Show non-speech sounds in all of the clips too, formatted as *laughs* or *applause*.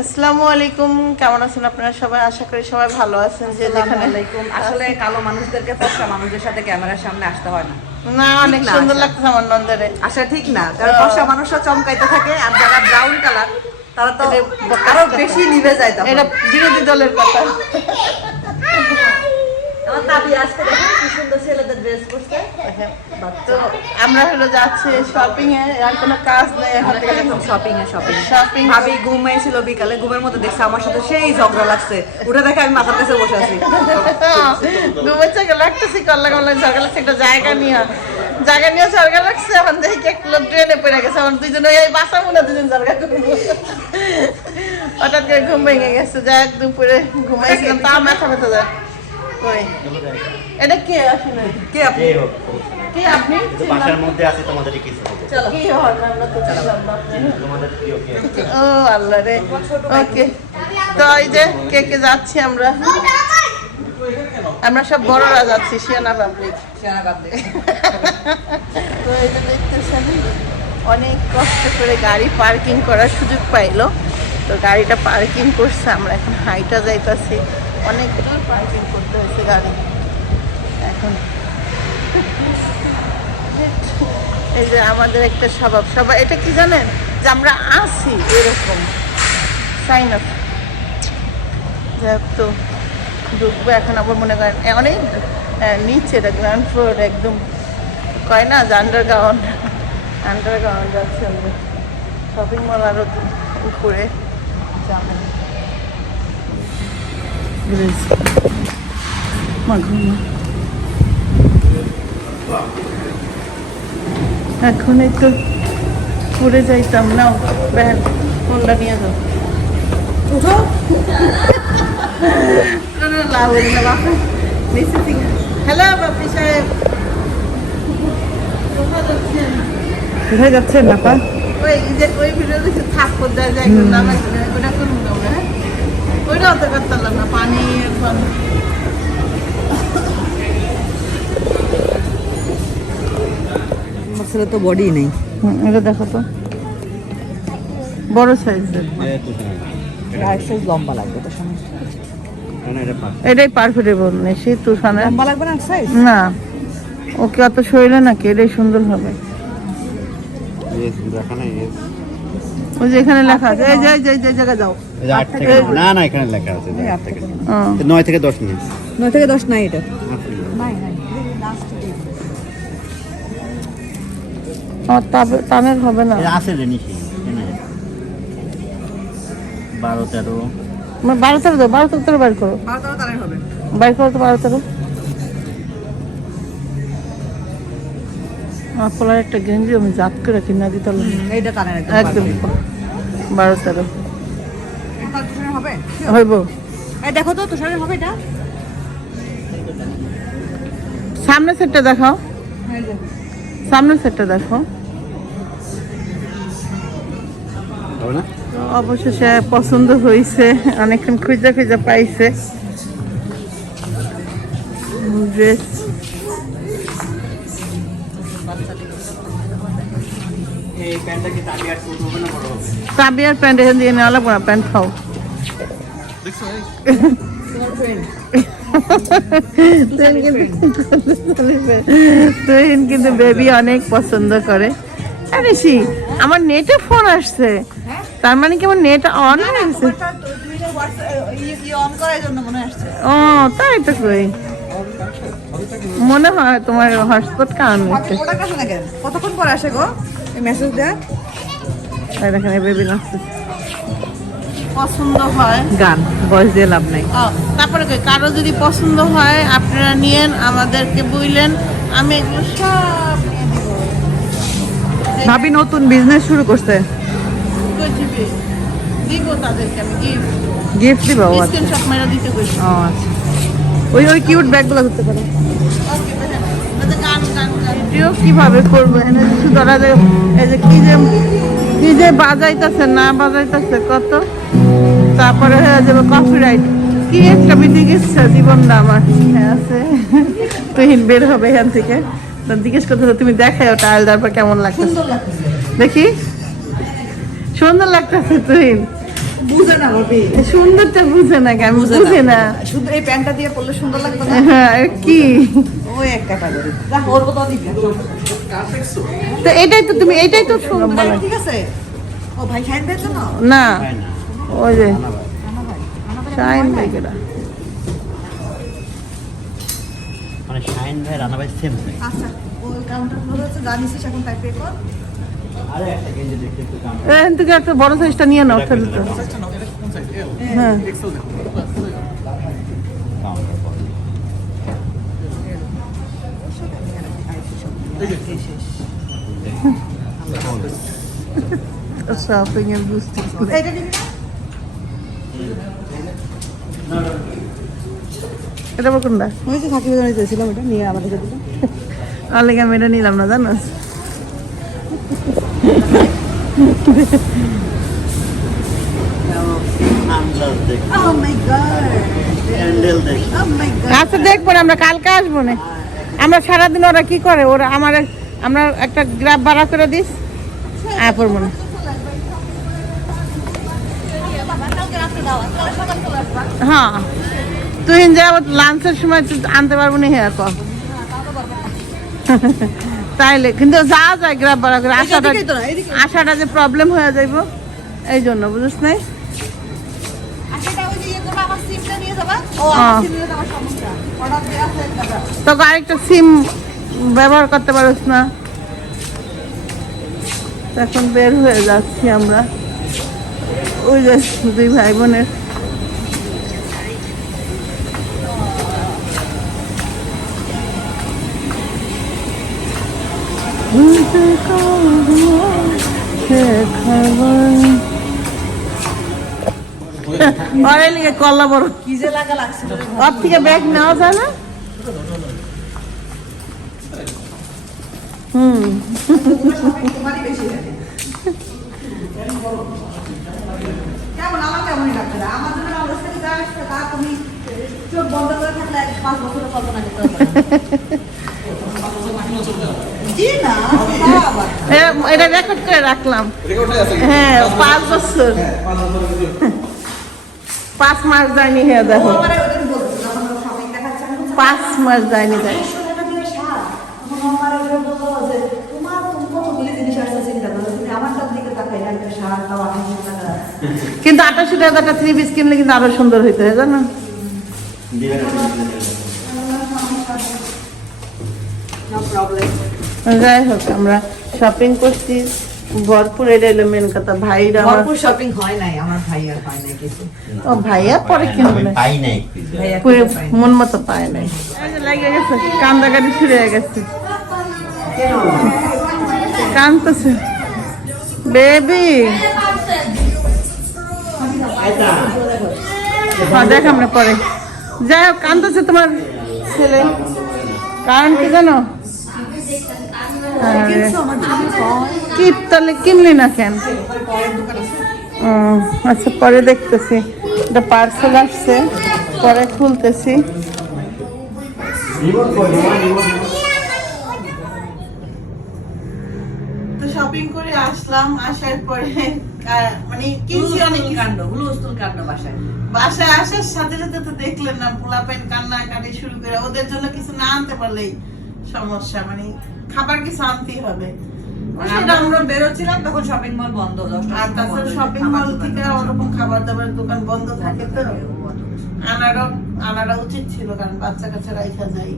আসসালামু আলাইকুম। কেমন আছেন আপনারা সবাই? আশা করি সবাই ভালো আছেন যে যেখানে। আলাইকুম। আসলে কালো মানুষদেরকে ফর্সা মানুষদের সাথে ক্যামেরার সামনে আসতে হয় না। না অনেক সুন্দর আচ্ছা। লাগতেছে আমার নন্দরে। আসলে ঠিক না। কারণ ফর্সা মানুষরা চমকাইতে থাকে আর যারা ব্রাউন কালার তারা তো আরও বেশি নিভে যায় তখন। এটা বিরোধী দলের কথা। আমার দাবি আজকে দেখেন কি সুন্দর ছেলেদের ড্রেস করছে। তো আমরা হলো যাচ্ছি শপিং এ আর কোনো কাজ নেই এখন শপিং এ শপিং শপিং ভাবি ঘুমিয়েছিল বিকালে ঘুমের মধ্যে দেখছে আমার সাথে সেই ঝগড়া লাগছে। উঠে দেখে আমি মাথার কাছে বসে আছি। থেকে লাগতেছি কল্লা কল্লা ঝরকা লাগছে একটা জায়গা নিয়ে। জায়গা নিয়ে ঝরকা লাগছে এখন দেখি এক লোক ট্রেনে পড়ে গেছে এখন দুজন এই বাসা মনে দুজন ঝরকা করব। হঠাৎ করে ঘুম ভেঙে গেছে যা একদম পরে ঘুমাইছিলাম তা মাথা ব্যথা যায়। ওই। এটা কে আসলে কে আপনি? কে আপনি? বাসার মধ্যে আছে তোমাদের কিছু হবে। চলো। কি হন আমরা তো চিনলাম না আপনাকে। তোমাদের প্রিয় কে? ও আল্লাহ রে। ওকে। তো এই যে কে কে যাচ্ছি আমরা? আমরা সব বড়রা যাচ্ছি শিয়ানা পাবলিক। *laughs* তো এই যে দেখতেছেন অনেক কষ্ট করে গাড়ি পার্কিং করার সুযোগ পাইলো। তো গাড়িটা পার্কিং করছে আমরা এখন হাইটা যাইতাছি। অনেক দূর পার্কিং করতে হয়েছে গাড়ি। এই যে আমাদের একটা স্বভাব। সবাই এটা কি জানেন? যে আমরা আসি এরকম। সাইন আপ যাই তো, ঢুকবো এখন আবার মনে করেন। অনেক নিচে এটা গ্রাউন্ড ফ্লোর একদম কয় না? যে আন্ডারগ্রাউন্ড আন্ডারগ্রাউন্ড যাচ্ছে শপিং মল আরও উপরে যাবেন মা এখনই তো ঘুরে যাইতাম না ব্যাগ ফোনটা নিয়ে যাও। উঠো। না হ্যালো বাপি সাহেব। কোথায় যাচ্ছেন? আপা? ওই যে ওই ভিডিও দেখে থাপ্পর যায় একদম নামে ওটা করুন না ওইটা অত করতে না পানি ছেলে তো বডি নেই। এটা দেখো তো। বড় সাইজের সাইজ লম্বা লাগবে তো সমস্যা এটাই পারফেক্টেবল নেই সেই তুফানের লম্বা লাগবে না সাইজ না। ওকে অত শরীরে নাকি? এটাই সুন্দর হবে। ওই যে এখানে লেখা আছে। এই যে এই যাও। না না এখানে লেখা আছে যে আট থেকে ও, নয় থেকে দশ নিয়ে নয় থেকে দশ নাই এটা। নাই নাই। আমার তামের হবে না। আছে রে নিশি বারো তেরো। বারো তেরো দাও বারো তেরো বাইর করো। বাইর করো তো বারো তেরো। আমার একটা গেঞ্জি আমি জাত করে কিনা দিতে একদম বারো তেরো। হইব। দেখো তো তুষারের হবে এটা? সামনে সেটটা দেখাও। সামনে সেটটা দেখো। অবশেষে পছন্দ হয়েছে অনেকক্ষণ খুঁজা খুঁজে পাইছে। ড্রেস এই প্যান্টটা কি তালি আর হবে না বড় হবে? সাবিয়ার প্যান্ট এখান দিয়ে নেওয়া লাগবে না প্যান্ট খাও। তুহিন কিন্তু- বেবি অনেক পছন্দ করে। আমার নেটে ফোন আসছে। তার মানে কি আমার নেট অন হয়ে গেছে? অন করার জন্য মনে আসছে। ও তাই তো কই। মনে হয় তোমার হটস্পট কারণ কেন কতক্ষণ পরে আসে গো? মেসেজ দেয় তাই দেখেন বেবি নাচছে। পছন্দ হয়? গান ভয়েস দিয়ে লাভ নাই। তারপরে কারও যদি পছন্দ হয় আপনারা নিয়েন আমাদেরকে বললেন আমি এগুলো সব। ভাবি নতুন বিজনেস শুরু করছে। দিব? তাদেরকে আমি গিফট গিফট দিবা আচ্ছা। স্ক্রিনশট মেরে দিতে কইছি ও আচ্ছা। ওই ওই কিউট ব্যাগগুলো ধরতে পারো। কীভাবে করব? এনে কিছু ধরা যায় এই যে কি যে কি যে বাজাইতেছে না বাজাইতেছে কত? তারপরে হয়ে যাবে কপিরাইট কি একটা বিদিক ইচ্ছা জীবনটা আমার। হ্যাঁ আছে। তুহিন বের হবে এখান থেকে। জিজ্ঞেস করতে তুমি দেখাই ওটা আল তারপর কেমন লাগছে দেখি। সুন্দর লাগতেছে তুহিন। বুঝে না সুন্দরটা বুঝে না কেন? বুঝে না। শুধু এই প্যান্টটা দিয়ে পরলে সুন্দর লাগবে না? হ্যাঁ কি? তো এটাই তো তুমি এটাই তো ঠিক আছে? ও ভাই না না তাই না। ওই যে শাইন বেগেরা মানে শাইন ভাই রানা ভাই সেম আচ্ছা ওই কাউন্টারগুলো হচ্ছে জানিস এখন পে কর। থেকে একটা বড় সাইজটা নিয়ে নাও তাহলে তো হ্যাঁ। শপিং এর বুঝতে এটা আবার কোনটা? ওই যে থাকি বেদনা চেয়েছিলাম এটা নিয়ে আমাদের দিল অনেক আমি এটা নিলাম না জানো? আন্দাজ দেখ ও মাই গড হ্যান্ডেল দেখ ও মাই গড আচ্ছা দেখব আমরা কালকে আসব না। আমরা সারাদিন ওরা কি করে? ওরা আমার আমরা একটা গ্রাফ ভাড়া করে দিস। হ্যাঁ পড়ব না। হ্যাঁ। তুই যা লাঞ্চের সময় আনতে পারব না হ্যাঁ কর তাইলে কিন্তু যাওয়া যায় গ্রাফ ভাড়া করে। আসাটা তো আসাটা যে প্রবলেম হয়ে যাইব এই জন্য বুঝিস নাই? দাদা তোকে আরেকটা সিম ব্যবহার করতে পারিস না। এখন বের হয়ে যাচ্ছি আমরা। ওই যে দুই ভাই বোনের অরে লিগে কল্লা বড়। কি যে লাগা লাগছিল। রে ওর থেকে ব্যাগ নেওয়া যায় না? হুম তোমারই বেশি লাগে। কেমন আমার কেমনই লাগছে না। আমার জন্য আমার সাথে যা আসছে তা তুমি চোখ বন্ধ করে থাকলে এক পাঁচ বছরের কল্পনা করতে পারবে না। জি না তা আবার। এ- এটা রেকর্ড করে রাখলাম হ্যাঁ পাঁচ বছর পাঁচ মাস যায়নি হ্যাঁ দেখো পাঁচ মাস যায়নি, দেখ "এই সোনাটা দিয়ে সার।" তখন ও আমারে ওইভাবে বলল যে, "তোমার কতগুলি জিনিস আসছে চিন্তা করো, তুমি আমারটার দিকে তাকাইলে আমি সার কিন্তু আঠাশি টাকাটা থ্রি পিস কিনলে কিন্তু আরও সুন্দর হইতে হয় জানো যাই হোক আমরা শপিং করছি। ভরপুর এটা এলো মেন কথা। ভাইরা আমার ভরপুর শপিং হয় নাই আমার ভাই আর হয় নাই কিছু। ও ভাইয়া পরে কিনবে। না পাই নাই পায়। মন মতো পায় নাই। লাগে গেছে কান্দাকাটি ছুড়ে গেছে। কান্দতেছে বেবি। হ্যাঁ দেখ আমরা পরে। যাই হোক কান্দতেছে তোমার ছেলে। কারণ কি জানো। কি তাহলে কিনলি না কেন? আচ্ছা পরে দেখতেছি। এটা পার্সেল আসছে, পরে খুলতেছি। শপিং করে আসলাম আসার পরে মানে কিনছি অনেক। কাণ্ড হুলস্থুল কাণ্ড বাসায়। বাসায় আসার সাথে সাথে তো দেখলেন না পোলা পাইন কান্না কাটি শুরু করে ওদের জন্য কিছু না আনতে পারলেই সমস্যা মানে খাবার কিছু আনতেই হবে। আমরা বেরোচ্ছিলাম তখন শপিং মল বন্ধ আর তাছাড়া শপিং মল থেকে ওরকম খাবার দাবারের দোকান বন্ধ থাকে তো। আনারও আনারা উচিত ছিল কারণ বাচ্চা কাচ্চা রাইখা যায়।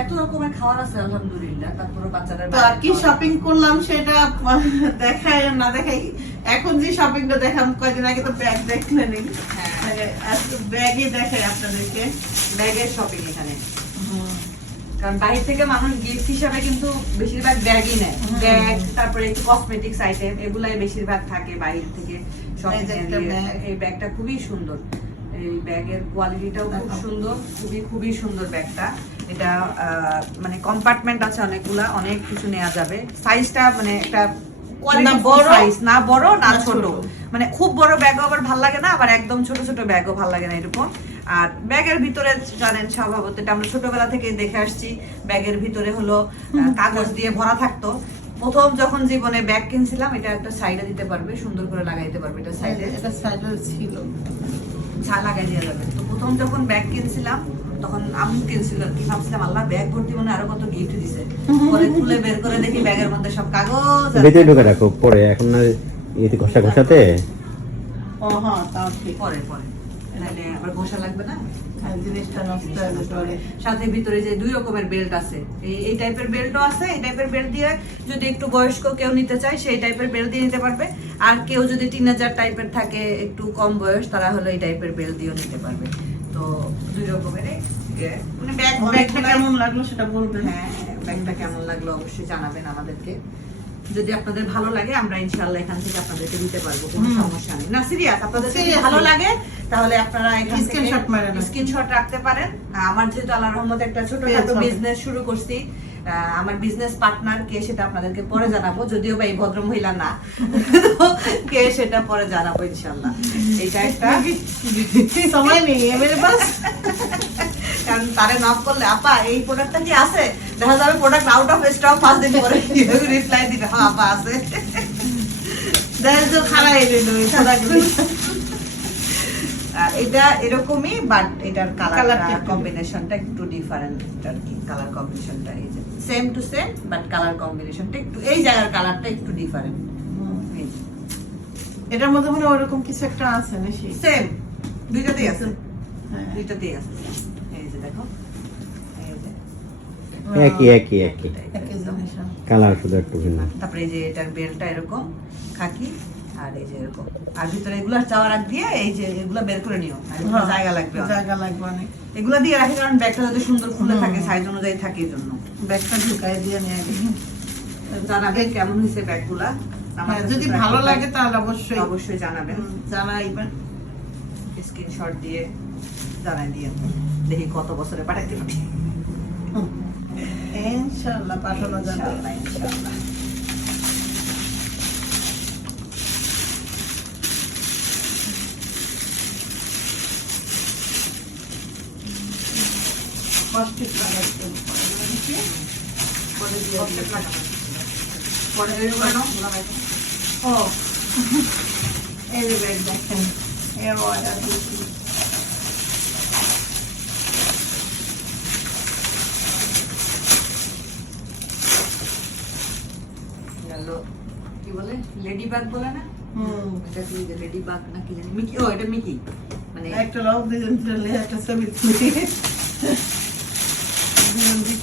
এত রকমের খাবার আছে আলহামদুলিল্লাহ তারপরে বাচ্চাদের তো আর কি শপিং করলাম সেটা দেখায় না দেখাই। এখন যে শপিংটা দেখাম কয়দিন আগে তো ব্যাগ দেখলে নেই। মানে দেখাই আপনাদেরকে। ব্যাগের শপিং এখানে। কারণ বাইরে থেকে মানুষ গিফট হিসাবে কিন্তু বেশিরভাগ ব্যাগই নেয়। ব্যাগ তারপরে একটু কসমেটিক্স আইটেম এগুলাই বেশিরভাগ থাকে বাইরে থেকে এই যে একটা bag। এই ব্যাগটা খুবই সুন্দর। এই ব্যাগের কোয়ালিটিটাও খুব সুন্দর খুবই খুবই সুন্দর ব্যাগটা এটা মানে কম্পার্টমেন্ট আছে অনেকগুলা অনেক কিছু নেওয়া যাবে। সাইজটা মানে একটা না বড়, সাইজ না বড় না না ছোট। মানে খুব বড় ব্যাগও আবার ভালো লাগে না আবার একদম ছোট ছোট ব্যাগও ভালো লাগে না এরকম। আর ব্যাগের ভিতরে জানেন স্বভাবত এটা আমরা ছোটবেলা থেকে দেখে আসছি ব্যাগের ভিতরে হলো *laughs* কাগজ দিয়ে ভরা থাকতো। প্রথম যখন জীবনে ব্যাগ কিনছিলাম এটা একটা সাইডে দিতে পারবে সুন্দর করে লাগাইতে পারবে এটা সাইডে এটা সাইডে ছিল। ছা লাগাই দেওয়া যাবে। তো প্রথম যখন ব্যাগ কিনছিলাম তখন আম্মু কিনছিল কি ভাবছিলাম আল্লাহ ব্যাগ ভর্তি মনে আরও কত গিফট দিছে। পরে খুলে বের করে দেখি ব্যাগের মধ্যে সব কাগজ ভেতরে ঢুকে রাখো পরে এখন না ইয়েতে ঘষা ঘষাতে? ও হ্যাঁ তাও ঠিক। পরে পরে। নাহলে আবার ঘষা লাগবে না? হয়ে সাথে ভিতরে যে দুই রকমের বেল্ট আছে এই এই টাইপের বেল্টও আছে এই টাইপের বেল্ট দিয়ে যদি একটু বয়স্ক কেউ নিতে চায় সেই টাইপের বেল্ট দিয়ে নিতে পারবে। আর কেউ যদি টিনেজার টাইপের থাকে একটু কম বয়স তারা হলো এই টাইপের বেল্ট দিয়েও নিতে পারবে। তো দুই মানে ব্যাগ ব্যাগটা কেমন লাগল সেটা বলবেন? হ্যাঁ ব্যাগটা কেমন লাগল অবশ্যই জানাবেন আমাদেরকে। যদি আপনাদের ভালো লাগে আমরা ইনশাআল্লাহ এখান থেকে আপনাদেরকে দিতে পারব কোনো সমস্যা নেই। না সিরিয়াস আপনাদের যদি ভালো লাগে তাহলে আপনারা এখান মারেন। স্ক্রিনশট রাখতে পারেন। আমার যেহেতু আল্লাহ রহমতে একটা ছোট ছোটখাটো বিজনেস শুরু করছি আমার বিজনেস পার্টনার কে সেটা আপনাদেরকে পরে জানাব, যদিও বা এই ভদ্র মহিলা না কে সেটা পরে জানাব ইনশাআল্লাহ। এটা একটা সময় নেই এবারে কারণ তারে নক করলে, আপা, এই প্রোডাক্টটা কি আছে? দেখা যাবে প্রোডাক্ট আউট অফ স্টক পাঁচ দিন পরে *laughs* রিপ্লাই দিবে হ্যাঁ আপা, আছে। দেখা যাচ্ছে সাদাগুলো। আর এটা এরকমই বাট এটার কালার কম্বিনেশনটা একটু ডিফারেন্ট আর কি কালার কম্বিনেশনটা এই যে। Same to same but colour কম্বিনেশনটা একটু এই জায়গার কালারটা একটু ডিফারেন্ট এটার মধ্যে মনে ওরকম কিছু একটা আছে নাকি? সেম দুইটাতেই আছে। হ্যাঁ। দুইটাতেই আছে। এই যে দেখো একই একই একই। একই জিনিস। কালার শুধু একটু ভিন্ন। তারপরে এই যে এটার বেলটা এরকম খাকি। আর এই যে এরকম। আর ভিতরে এগুলো চাওয়ার আগ দিয়ে এই যে এগুলো বের করে নিও। আর এগুলো হ্যাঁ, জায়গা লাগবে জায়গা লাগবে অনেক। এগুলো দিয়ে রাখি কারণ ব্যাগটা যাতে সুন্দর খুলে থাকে সাইজ অনুযায়ী থাকে এই জন্য ব্যাগটা ঢুকাই দিয়ে নিয়ে কেমন হয়েছে ব্যাগগুলা? হ্যাঁ, যদি ভালো লাগে তাহলে অবশ্যই। অবশ্যই জানাবেন। জানাইবেন স্ক্রিনশট দিয়ে জানাই দিয়ে দেখি কত বছরে পাঠাইতে পারি। হুম। ইনশাআল্লাহ পাঠানো যাবে। ইনশাআল্লাহ, ইনশাআল্লাহ। কষ্টের লাগার দিয়ে পরে দিয়ে দিও কেন? লাগাই দাও। ও। এই ব্যাগ দেখেন। এর অর্ডার দিয়েছি কি বলে? লেডি বাগ বলে না? হুম। এটা কি লেডি বাগ না কি জানি। মিকি ও এটা মিকি মানে একটা লক চলে একটা ছবি তুলি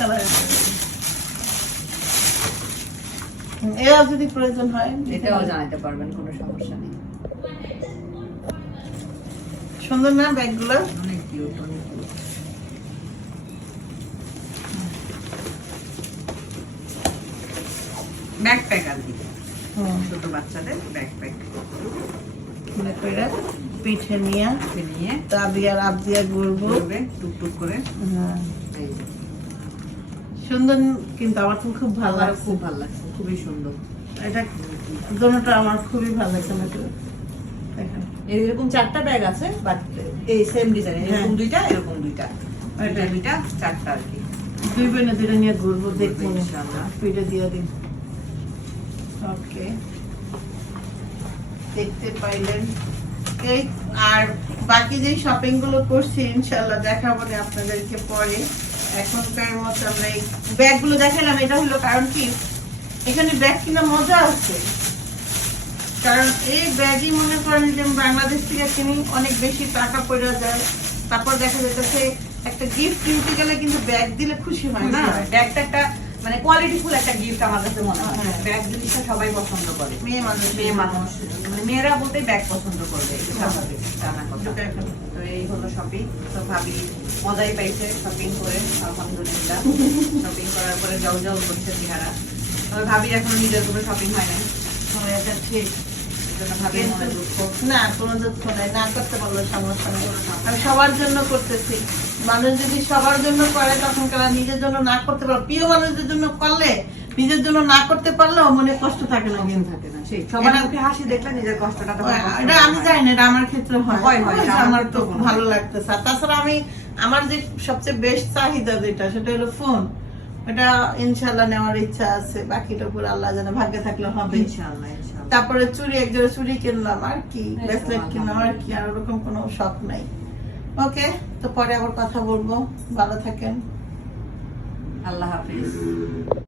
এরা যদি প্রয়োজন হয় এটাও জানাতে পারবেন কোনো সমস্যা নেই। সুন্দর না ব্যাগগুলো? অনেক কিউট অনেক কিউট ব্যাকপ্যাক আর কি? ছোট বাচ্চাদের ব্যাকপ্যাক মনে করে পিঠে নিয়ে নিয়ে। তাবিয়ার আপ দিয়ে ঘুরবো টুকটুক করে। হ্যাঁ। সুন্দর কিন্তু আমার খুব ভালো লাগছে। খুব ভালো লাগছে খুবই সুন্দর। এটা দোনোটা আমার খুবই ভালো লাগছে না এরকম চারটা ব্যাগ আছে বাট এই সেম ডিজাইন এরকম হ্যাঁ। দুইটা এরকম দুইটা। দুইটা দুইটা চারটা আর কি। দুই বোনে নিয়ে ঘুরবো দেখব ইনশাআল্লাহ। দিয়ে দিন ওকে দেখতে পাইলেন। এই আর বাকি যে শপিংগুলো করছি ইনশাল্লাহ দেখাবো আপনাদেরকে পরে। এখনকার মতো আমরা এই ব্যাগগুলো দেখালাম এটা হলো কারণ কি? এখানে ব্যাগ কিনা মজা আছে কারণ এই ব্যাগই মনে করেন যে বাংলাদেশ থেকে কিনি অনেক বেশি টাকা পড়ে যায়। তারপর দেখা যাচ্ছে একটা গিফট কিনতে গেলে কিন্তু ব্যাগ দিলে খুশি হয় না। ব্যাগটা একটা মানে কোয়ালিটিফুল একটা গিফট আমার কাছে মনে হয়। হ্যাঁ। ব্যাগ জিনিসটা সবাই পছন্দ করে। মেয়ে মানুষ। মেয়ে মানুষ। মানে মেয়েরা বলতে ব্যাগ পছন্দ করবে। স্বাভাবিক জানা কথা তো। এই হলো শপিং তো ভাবি মজাই পাইছে শপিং করে আলহামদুলিল্লাহ। শপিং করার পরে যাও যাও করছে চেহারা। তবে ভাবি এখনও নিজের কোনো শপিং হয় না হ্যাঁ, ঠিক জন্য ভাবি মনে দুঃখ। না কোনো দুঃখ নাই না করতে পারলে সমস্যা নেই। আমি সবার জন্য করতেছি। মানুষ যদি সবার জন্য করে তখন তারা নিজের জন্য না করতে প্রিয় মানুষদের জন্য করলে নিজের জন্য না করতে পারলেও মনে কষ্ট থাকে না থাকে না। সেই সবার মুখে হাসি দেখলে নিজের কষ্টটা এটা আমি। জানি না এটা আমার ক্ষেত্রে হয়। আমার তো ভালো লাগতেছে। তাছাড়া আমি আমার যে সবচেয়ে বেস্ট চাহিদা যেটা সেটা হলো ফোন এটা ইনশাল্লাহ নেওয়ার ইচ্ছা আছে বাকিটা পুরো আল্লাহ জানে ভাগ্যে থাকলে হবে। ইনশাআল্লাহ তারপরে চুরি এক জোড়া চুড়ি কিনলাম আর কি ব্রেসলেট কিনলাম আর কি আর ওরকম কোনো শখ নাই। ওকে তো পরে আবার কথা বলব। ভালো থাকেন। আল্লাহ হাফিজ।